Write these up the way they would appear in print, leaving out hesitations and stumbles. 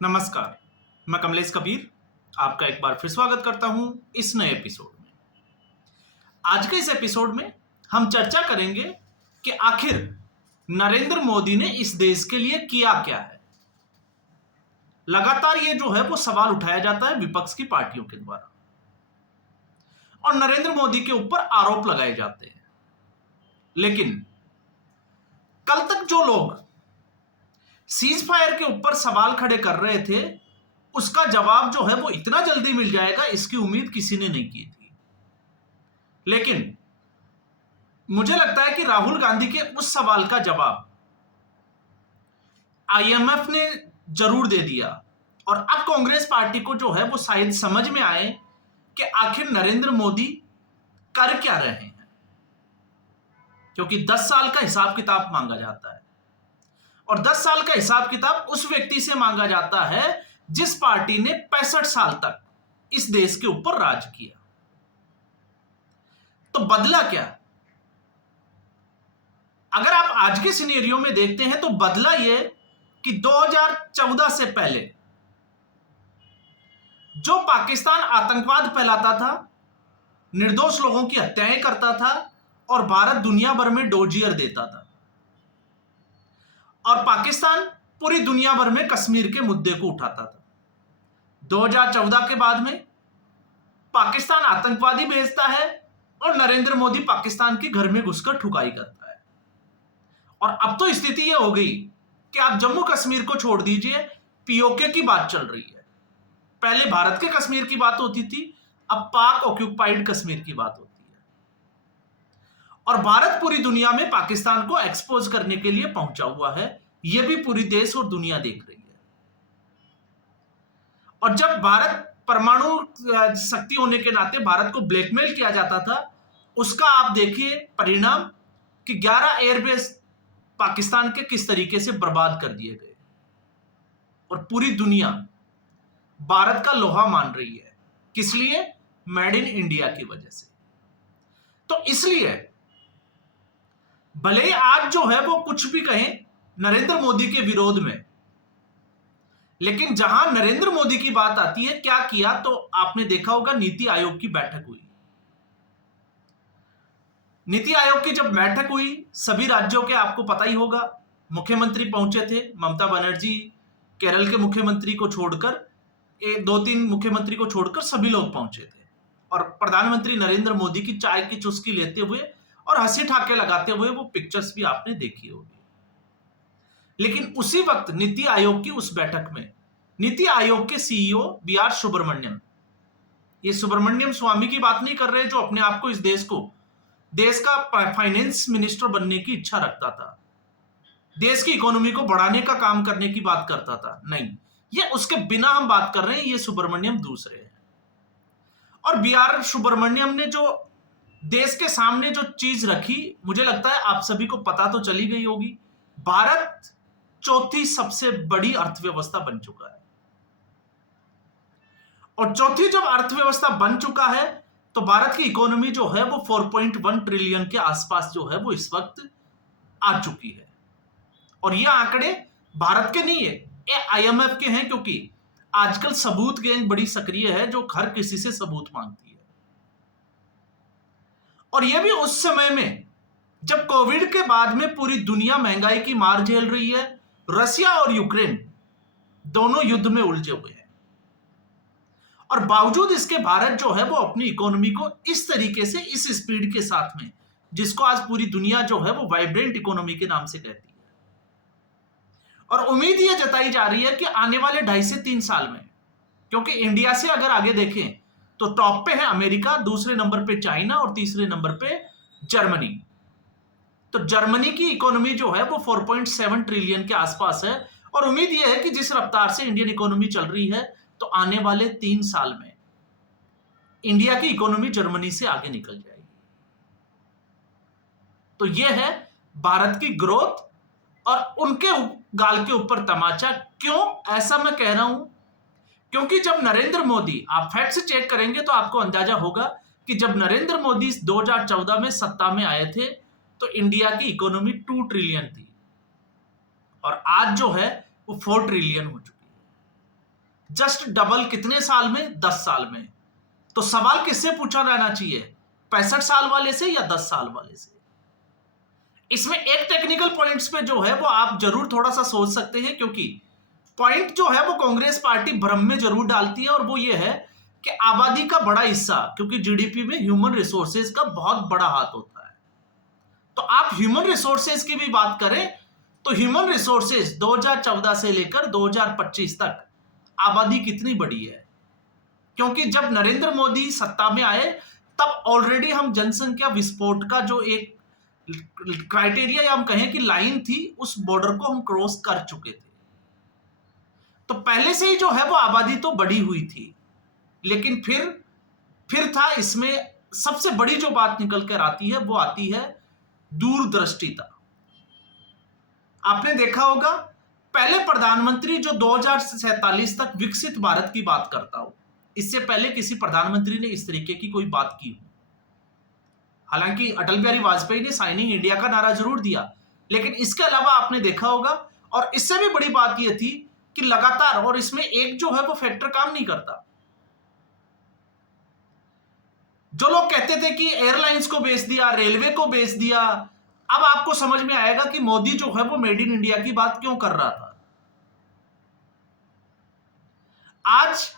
नमस्कार, मैं कमलेश कबीर आपका एक बार फिर स्वागत करता हूं इस नए एपिसोड में। आज के इस एपिसोड में हम चर्चा करेंगे कि आखिर नरेंद्र मोदी ने इस देश के लिए किया क्या है। लगातार ये जो है वो सवाल उठाया जाता है विपक्ष की पार्टियों के द्वारा और नरेंद्र मोदी के ऊपर आरोप लगाए जाते हैं। लेकिन कल तक जो लोग सीज फायर के ऊपर सवाल खड़े कर रहे थे, उसका जवाब जो है वो इतना जल्दी मिल जाएगा इसकी उम्मीद किसी ने नहीं की थी। लेकिन मुझे लगता है कि राहुल गांधी के उस सवाल का जवाब आईएमएफ ने जरूर दे दिया और अब कांग्रेस पार्टी को जो है वो शायद समझ में आए कि आखिर नरेंद्र मोदी कर क्या रहे हैं, क्योंकि 10 साल का हिसाब किताब मांगा जाता है और 10 साल का हिसाब किताब उस व्यक्ति से मांगा जाता है जिस पार्टी ने 65 साल तक इस देश के ऊपर राज किया। तो बदला क्या? अगर आप आज के सिनेरियो में देखते हैं तो बदला यह कि 2014 से पहले जो पाकिस्तान आतंकवाद फैलाता था, निर्दोष लोगों की हत्याएं करता था और भारत दुनिया भर में डोजियर देता था और पाकिस्तान पूरी दुनिया भर में कश्मीर के मुद्दे को उठाता था। 2014 के बाद में पाकिस्तान आतंकवादी भेजता है और नरेंद्र मोदी पाकिस्तान के घर में घुसकर ठुकाई करता है। और अब तो स्थिति यह हो गई कि आप जम्मू कश्मीर को छोड़ दीजिए, पीओके की बात चल रही है। पहले भारत के कश्मीर की बात होती थी, अब पाक ऑक्यूपाइड कश्मीर की बात होती है और भारत पूरी दुनिया में पाकिस्तान को एक्सपोज करने के लिए पहुंचा हुआ है। यह भी पूरी देश और दुनिया देख रही है। और जब भारत परमाणु शक्ति होने के नाते भारत को ब्लैकमेल किया जाता था, उसका आप देखिए परिणाम कि 11 एयरबेस पाकिस्तान के किस तरीके से बर्बाद कर दिए गए और पूरी दुनिया भारत का लोहा मान रही है। किस लिए? मेड इन इंडिया की वजह से। तो इसलिए भले ही आज जो है वो कुछ भी कहें नरेंद्र मोदी के विरोध में, लेकिन जहां नरेंद्र मोदी की बात आती है क्या किया, तो आपने देखा होगा नीति आयोग की बैठक हुई। नीति आयोग की जब बैठक हुई, सभी राज्यों के आपको पता ही होगा मुख्यमंत्री पहुंचे थे। ममता बनर्जी, केरल के मुख्यमंत्री को छोड़कर 2-3 मुख्यमंत्री को छोड़कर सभी लोग पहुंचे थे और प्रधानमंत्री नरेंद्र मोदी की चाय की चुस्की लेते हुए और हंसी ठाके लगाते हुए वो पिक्चर्स भी आपने देखी होगी। लेकिन उसी वक्त नीति आयोग की उस बैठक में नीति आयोग के सीईओ बीआर सुब्रमण्यम, ये सुब्रमण्यम स्वामी की बात नहीं कर रहे जो अपने आप को इस देश का फाइनेंस मिनिस्टर बनने की इच्छा रखता था, देश की इकोनॉमी को बढ़ाने का काम करने की बात करता था। नहीं, ये उसके बिना हम बात कर रहे हैं, ये सुब्रमण्यम दूसरे हैं। और बीआर सुब्रमण्यम ने जो देश के सामने जो चीज रखी, मुझे लगता है आप सभी को पता तो चली गई होगी। भारत चौथी सबसे बड़ी अर्थव्यवस्था बन चुका है और चौथी जब अर्थव्यवस्था बन चुका है तो भारत की इकोनॉमी जो है वो 4.1 ट्रिलियन के आसपास जो है वो इस वक्त आ चुकी है। और ये आंकड़े भारत के नहीं है, ये आईएमएफ के हैं, क्योंकि आजकल सबूत गैंग बड़ी सक्रिय है जो हर किसी से सबूत मांगती है। और यह भी उस समय में जब कोविड के बाद में पूरी दुनिया महंगाई की मार झेल रही है। रशिया और यूक्रेन दोनों युद्ध में उलझे हुए हैं और बावजूद इसके भारत जो है वो अपनी इकोनॉमी को इस तरीके से, इस स्पीड के साथ में, जिसको आज पूरी दुनिया जो है वो वाइब्रेंट इकोनॉमी के नाम से कहती है। और उम्मीद यह जताई जा रही है कि आने वाले 2.5 से 3 साल में, क्योंकि इंडिया से अगर आगे देखें तो टॉप पे है अमेरिका, दूसरे नंबर पे चाइना और तीसरे नंबर पे जर्मनी। तो जर्मनी की इकोनॉमी जो है वो 4.7 ट्रिलियन के आसपास है और उम्मीद यह है कि जिस रफ्तार से इंडियन इकोनॉमी चल रही है तो आने वाले 3 साल में इंडिया की इकोनॉमी जर्मनी से आगे निकल जाएगी। तो यह है भारत की ग्रोथ और उनके गाल के ऊपर तमाचा। क्यों ऐसा मैं कह रहा हूं? क्योंकि जब नरेंद्र मोदी, आप फैक्ट से चेक करेंगे तो आपको अंदाजा होगा कि जब नरेंद्र मोदी 2014 में सत्ता में आए थे तो इंडिया की इकोनॉमी 2 ट्रिलियन थी और आज जो है वो 4 ट्रिलियन हो चुकी है। जस्ट डबल कितने साल में? 10 साल में। तो सवाल किससे पूछा रहना चाहिए? 65 साल वाले से या 10 साल वाले से? इसमें एक टेक्निकल पॉइंट्स पे जो है वो आप जरूर थोड़ा सा सोच सकते हैं, क्योंकि पॉइंट जो है वो कांग्रेस पार्टी भ्रम में जरूर डालती है, और वो ये है कि आबादी का बड़ा हिस्सा, क्योंकि जीडीपी में ह्यूमन रिसोर्सेज का बहुत बड़ा हाथ होता है। तो आप ह्यूमन रिसोर्सेज की भी बात करें तो ह्यूमन रिसोर्सेज 2014 से लेकर 2025 तक आबादी कितनी बढ़ी है? क्योंकि जब नरेंद्र मोदी सत्ता में आए तब ऑलरेडी हम जनसंख्या विस्फोट का जो एक क्राइटेरिया या हम कहें कि लाइन थी, उस बॉर्डर को हम क्रॉस कर चुके थे। तो पहले से ही जो है वो आबादी तो बढ़ी हुई थी, लेकिन फिर था इसमें सबसे बड़ी जो बात निकल कर आती है वो आती है दूरदृष्टिता। आपने देखा होगा पहले प्रधानमंत्री जो 2047 तक विकसित भारत की बात करता हो, इससे पहले किसी प्रधानमंत्री ने इस तरीके की कोई बात की हो? हालांकि अटल बिहारी वाजपेयी ने साइनिंग इंडिया का नारा जरूर दिया, लेकिन इसके अलावा आपने देखा होगा, और इससे भी बड़ी बात यह थी कि लगातार, और इसमें एक जो है वो फैक्टर काम नहीं करता। जो लोग कहते थे कि एयरलाइंस को बेच दिया, रेलवे को बेच दिया, अब आपको समझ में आएगा कि मोदी जो है वो मेड इन इंडिया की बात क्यों कर रहा था। आज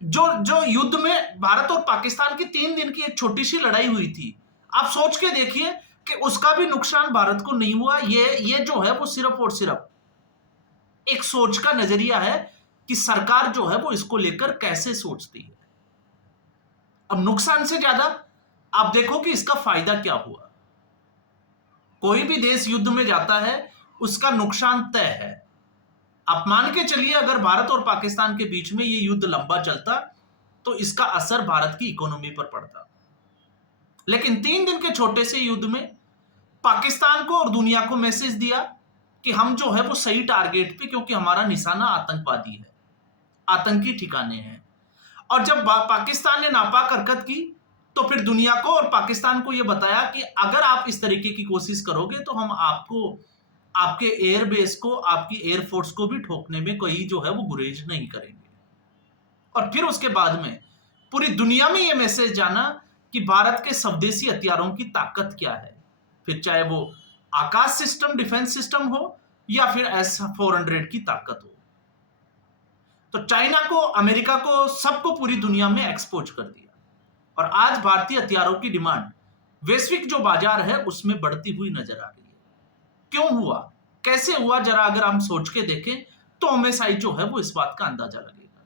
जो युद्ध में भारत और पाकिस्तान की 3 दिन की एक छोटी सी लड़ाई हुई थी, आप सोच के देखिए कि उसका भी नुकसान भारत को नहीं हुआ। ये जो है वो सिर्फ और सिर्फ एक सोच का नजरिया है कि सरकार जो है वो इसको लेकर कैसे सोचती है। अब नुकसान से ज्यादा आप देखो कि इसका फायदा क्या हुआ। कोई भी देश युद्ध में जाता है उसका नुकसान तय है। आप मान के चलिए अगर भारत और पाकिस्तान के बीच में ये युद्ध लंबा चलता तो इसका असर भारत की इकोनॉमी पर पड़ता, लेकिन 3 दिन के छोटे से युद्ध में पाकिस्तान को और दुनिया को मैसेज दिया कि हम जो है वो सही टारगेट पे, क्योंकि हमारा निशाना आतंकवादी है, आतंकी ठिकाने हैं। और जब पाकिस्तान ने नापाक हरकत की तो फिर दुनिया को और पाकिस्तान को यह बताया कि अगर आप इस तरीके की कोशिश करोगे तो हम आपको, आपके एयरबेस को, आपकी एयरफोर्स को भी ठोकने में कोई जो है वो गुरेज नहीं करेंगे। और फिर उसके बाद में पूरी दुनिया में यह मैसेज जाना कि भारत के स्वदेशी हथियारों की ताकत क्या है, फिर चाहे वो आकाश सिस्टम, डिफेंस सिस्टम हो या फिर S-400 की ताकत हो। तो चाइना को, अमेरिका को, सबको पूरी दुनिया में एक्सपोज कर दिया, और आज भारतीय हथियारों की डिमांड वैश्विक जो बाजार है उसमें बढ़ती हुई नजर आ रही है। क्यों हुआ, कैसे हुआ, जरा अगर हम सोच के देखें तो हमें शायद जो है वो इस बात का अंदाजा लगेगा।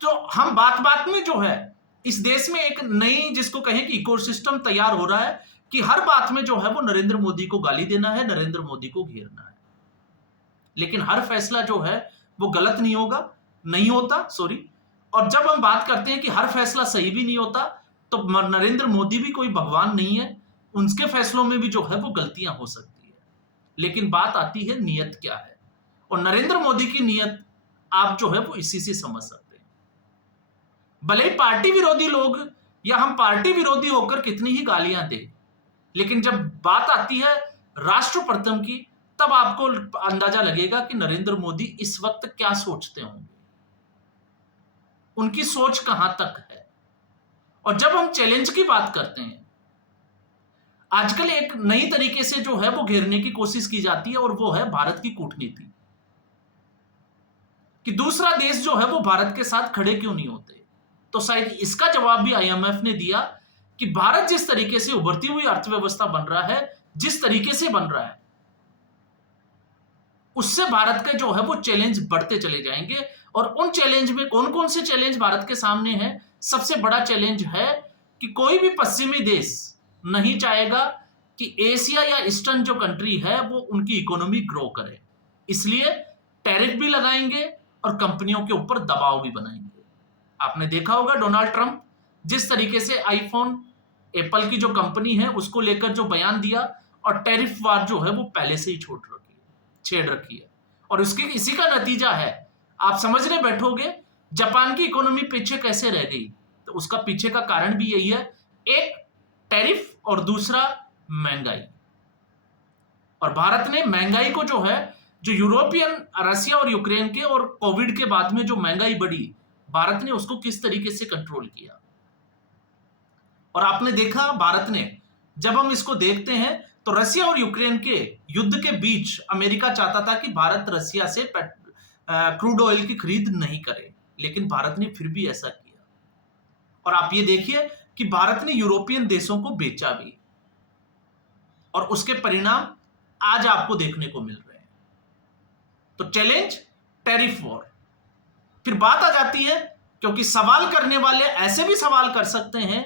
तो हम बात बात में जो है इस देश में एक नई, जिसको कहें कि इकोसिस्टम तैयार हो रहा है कि हर बात में जो है वो नरेंद्र मोदी को गाली देना है, नरेंद्र मोदी को घेरना है। लेकिन हर फैसला जो है वो गलत नहीं होगा, नहीं होता, सॉरी। और जब हम बात करते हैं कि हर फैसला सही भी नहीं होता, तो नरेंद्र मोदी भी कोई भगवान नहीं है, उनके फैसलों में भी जो है वो गलतियां हो सकती है। लेकिन बात आती है नीयत क्या है, और नरेंद्र मोदी की नीयत आप जो है वो इसी से समझ सकते हैं। भले ही पार्टी विरोधी लोग या हम पार्टी विरोधी होकर कितनी ही गालियां दें, लेकिन जब बात आती है राष्ट्र प्रथम की, तब आपको अंदाजा लगेगा कि नरेंद्र मोदी इस वक्त क्या सोचते होंगे, उनकी सोच कहां तक है। और जब हम चैलेंज की बात करते हैं, आजकल एक नई तरीके से जो है वो घेरने की कोशिश की जाती है, और वो है भारत की कूटनीति, कि दूसरा देश जो है वो भारत के साथ खड़े क्यों नहीं होते। तो शायद इसका जवाब भी IMF ने दिया कि भारत जिस तरीके से उभरती हुई अर्थव्यवस्था बन रहा है, जिस तरीके से बन रहा है, उससे भारत के जो है वो चैलेंज बढ़ते चले जाएंगे। और उन चैलेंज में कौन कौन से चैलेंज भारत के सामने हैं? सबसे बड़ा चैलेंज है कि कोई भी पश्चिमी देश नहीं चाहेगा कि एशिया या ईस्टर्न जो कंट्री है वो उनकी इकोनॉमी ग्रो करे, इसलिए टैरिफ भी लगाएंगे और कंपनियों के ऊपर दबाव भी बनाएंगे। आपने देखा होगा डोनाल्ड ट्रंप जिस तरीके से आईफोन, एप्पल की जो कंपनी है, उसको लेकर जो बयान दिया, और टैरिफ वार जो है वो पहले से ही छेड़ रखी है। और उसके इसी का नतीजा है, आप समझने बैठोगे जापान की इकोनॉमी पीछे कैसे रह गई, तो उसका पीछे का कारण भी यही है, एक टैरिफ और दूसरा महंगाई। और भारत ने महंगाई को जो है जो यूरोपियन, रसिया और यूक्रेन के और कोविड के बाद में जो महंगाई बढ़ी, भारत ने उसको किस तरीके से कंट्रोल किया। और आपने देखा भारत ने, जब हम इसको देखते हैं तो रसिया और यूक्रेन के युद्ध के बीच अमेरिका चाहता था कि भारत रसिया से क्रूड ऑयल की खरीद नहीं करे, लेकिन भारत ने फिर भी ऐसा किया। और आप ये देखिए कि भारत ने यूरोपियन देशों को बेचा भी, और उसके परिणाम आज आपको देखने को मिल रहे हैं। तो चैलेंज टैरिफ वॉर। फिर बात आ जाती है, क्योंकि सवाल करने वाले ऐसे भी सवाल कर सकते हैं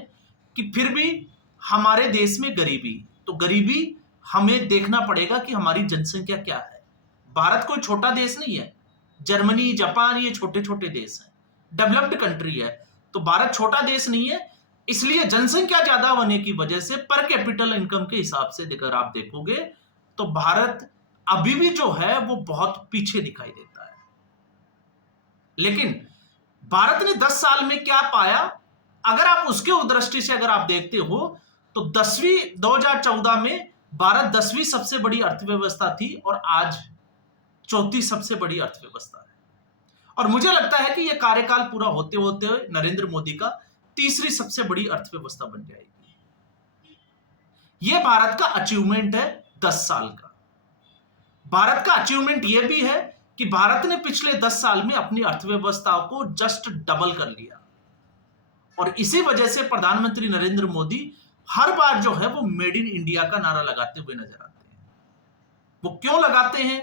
कि फिर भी हमारे देश में गरीबी, तो गरीबी हमें देखना पड़ेगा कि हमारी जनसंख्या क्या है। भारत कोई छोटा देश नहीं है, जर्मनी, जापान ये छोटे छोटे देश हैं, डेवलप्ड कंट्री है। तो भारत छोटा देश नहीं है, इसलिए जनसंख्या ज्यादा होने की वजह से पर कैपिटल इनकम के हिसाब से अगर आप देखोगे तो भारत अभी भी जो है वो बहुत पीछे दिखाई देता है। लेकिन भारत ने 10 साल में क्या पाया, अगर आप उसके दृष्टि से अगर आप देखते हो तो 2014 में भारत 10वीं सबसे बड़ी अर्थव्यवस्था थी और आज 34वीं सबसे बड़ी अर्थव्यवस्था है। और मुझे लगता है कि यह कार्यकाल पूरा होते होते नरेंद्र मोदी का 3री सबसे बड़ी अर्थव्यवस्था बन जाएगी। यह भारत का अचीवमेंट है 10 साल का। भारत का अचीवमेंट यह भी है कि भारत ने पिछले 10 साल में अपनी अर्थव्यवस्था को जस्ट डबल कर लिया। और इसी वजह से प्रधानमंत्री नरेंद्र मोदी हर बार जो है वो मेड इन इंडिया का नारा लगाते हुए नजर आते हैं। वो क्यों लगाते हैं,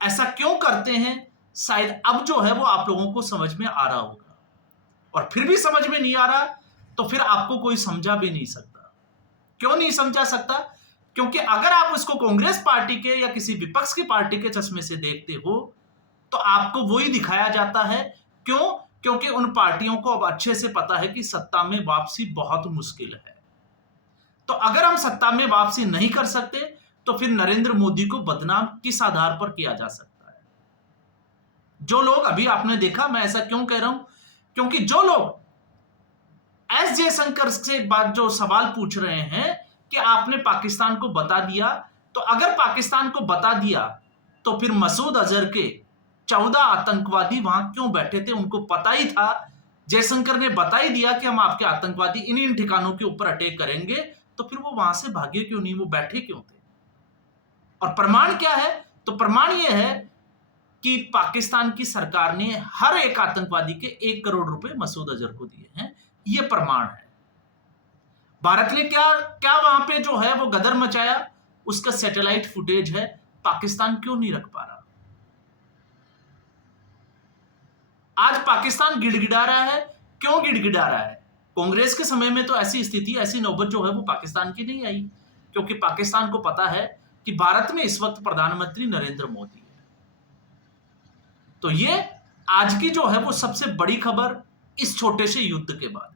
ऐसा क्यों करते हैं, शायद अब जो है वो आप लोगों को समझ में आ रहा होगा। और फिर भी समझ में नहीं आ रहा तो फिर आपको कोई समझा भी नहीं सकता। क्यों नहीं समझा सकता? क्योंकि अगर आप उसको कांग्रेस पार्टी के या किसी विपक्ष की पार्टी के चश्मे से देखते हो तो आपको वही दिखाया जाता है। क्यों? क्योंकि उन पार्टियों को अब अच्छे से पता है कि सत्ता में वापसी बहुत मुश्किल है। तो अगर हम सत्ता में वापसी नहीं कर सकते तो फिर नरेंद्र मोदी को बदनाम किस आधार पर किया जा सकता है? जो लोग अभी आपने देखा, मैं ऐसा क्यों कह रहा हूं, क्योंकि जो लोग एस जयशंकर से बात जो सवाल पूछ रहे हैं कि आपने पाकिस्तान को बता दिया, तो अगर पाकिस्तान को बता दिया तो फिर मसूद अजहर के 14 आतंकवादी वहां क्यों बैठे थे? उनको पता ही था, जयशंकर ने बता ही दिया कि हम आपके आतंकवादी इन ठिकानों के ऊपर अटैक करेंगे, तो फिर वो वहां से भागे क्यों नहीं, वो बैठे क्यों थे? और प्रमाण क्या है? तो प्रमाण यह है कि पाकिस्तान की सरकार ने हर एक आतंकवादी के 1 करोड़ रुपए मसूद अजहर को दिए हैं। यह प्रमाण है। भारत ने क्या क्या वहां पे जो है वो गदर मचाया, उसका सैटेलाइट फुटेज है। पाकिस्तान क्यों नहीं रख पा रहा? आज पाकिस्तान गिड़गिड़ा रहा है। क्यों गिड़गिड़ा रहा है? कांग्रेस के समय में तो ऐसी स्थिति, ऐसी नौबत जो है वो पाकिस्तान की नहीं आई, क्योंकि पाकिस्तान को पता है कि भारत में इस वक्त प्रधानमंत्री नरेंद्र मोदी है। तो ये आज की जो है वो सबसे बड़ी खबर इस छोटे से युद्ध के बाद।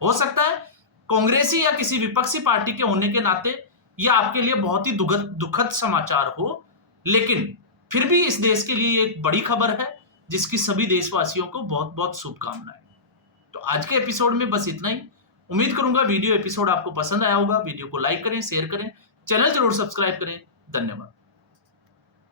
हो सकता है कांग्रेसी या किसी विपक्षी पार्टी के होने के नाते यह आपके लिए बहुत ही दुखद समाचार हो, लेकिन फिर भी इस देश के लिए एक बड़ी खबर है जिसकी सभी देशवासियों को बहुत बहुत शुभकामनाएं। तो आज के एपिसोड में बस इतना ही। उम्मीद करूंगा वीडियो एपिसोड आपको पसंद आया होगा। वीडियो को लाइक करें, शेयर करें, चैनल जरूर सब्सक्राइब करें। धन्यवाद।